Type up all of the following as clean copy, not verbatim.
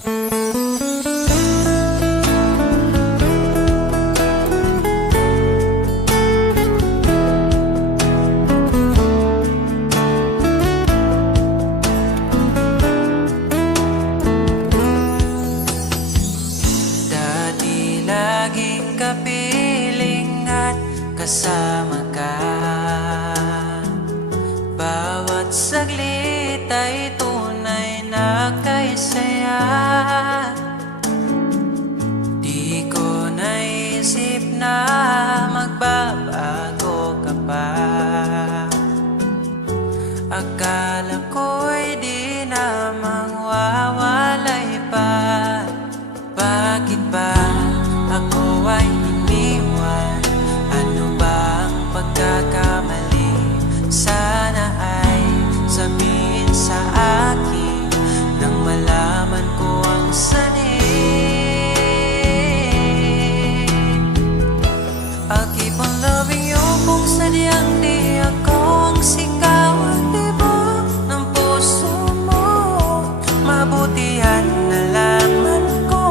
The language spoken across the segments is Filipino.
Dati laging kapiling at kasama ka. Bawat saglit ay tunay na kay saya. Di ko naisip na magbabago ka pa. Akala ko'y di na mawawalay pa. Bakit ba ako ay iniwan? Ano ba ang pagkakamali? Sana ay sabihin sa akin nang malaman ko ang sanib. I'll keep on loving you kung sadyang di ako ang sigawan, diba, ng puso mo. Mabutihan na lamang ko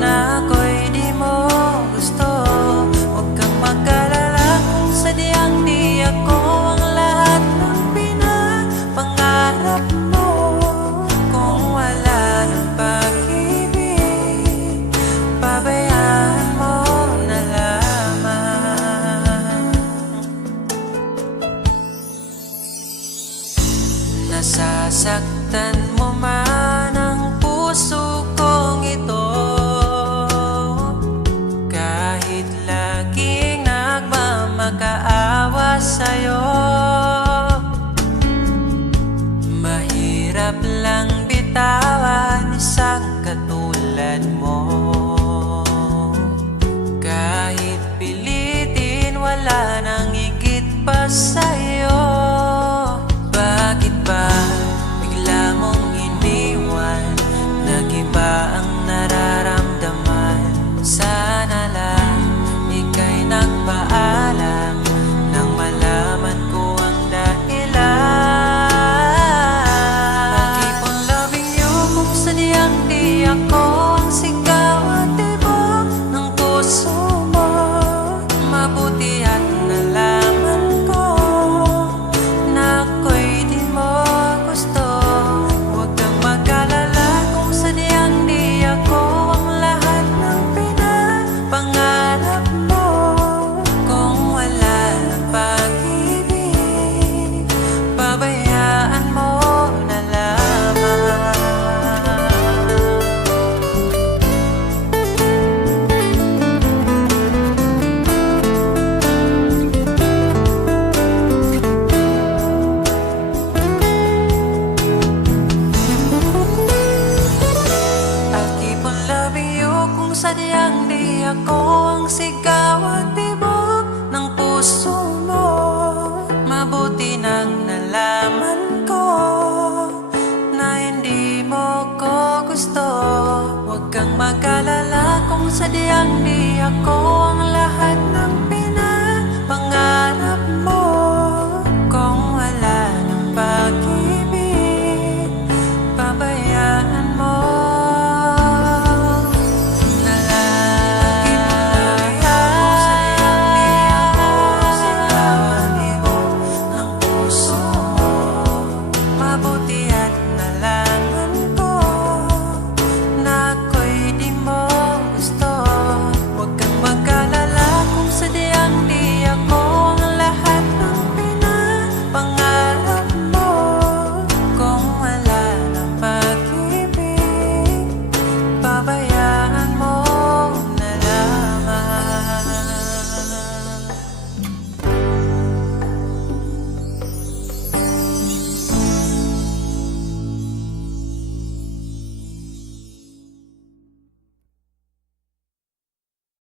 na ako'y di mo gusto. Huwag kang mag-alala kung sadyang di ako ang lahat ng pinapangarap mo. Kung wala ng pag-ibig, pabayaan mo na lamang. Nasasaktan mo man ang puso kong ito, kahit laging nagmamakaawa sa'yo. Mahirap lang bitawan isang katulad mo. Kahit pilitin, wala nang higit pa sa'yo. Bakit ba bigla mong iniwan? Nag-iba ang nararamdaman. Sana lang ika'y nagpaalam nang malaman ko ang dahilan. I'll keep on loving you kung sadyang di ako ang sigaw at tibok ng puso mo. Mabutihan na lamang ko na ako'y di mo gusto. Huwag kang mag-alala kung sadyang di ako ang lahat ng pinapangarap mo. Kung wala ng pag-ibig, pabayaan mo na lamang. I'll keep on loving you kung sadyang di ako ang sigaw at tibok ng puso mo. Mabuti nang nalaman ko na hindi mo ko gusto. Huwag kang mag-alala kung sadyang di ako ang lahat ng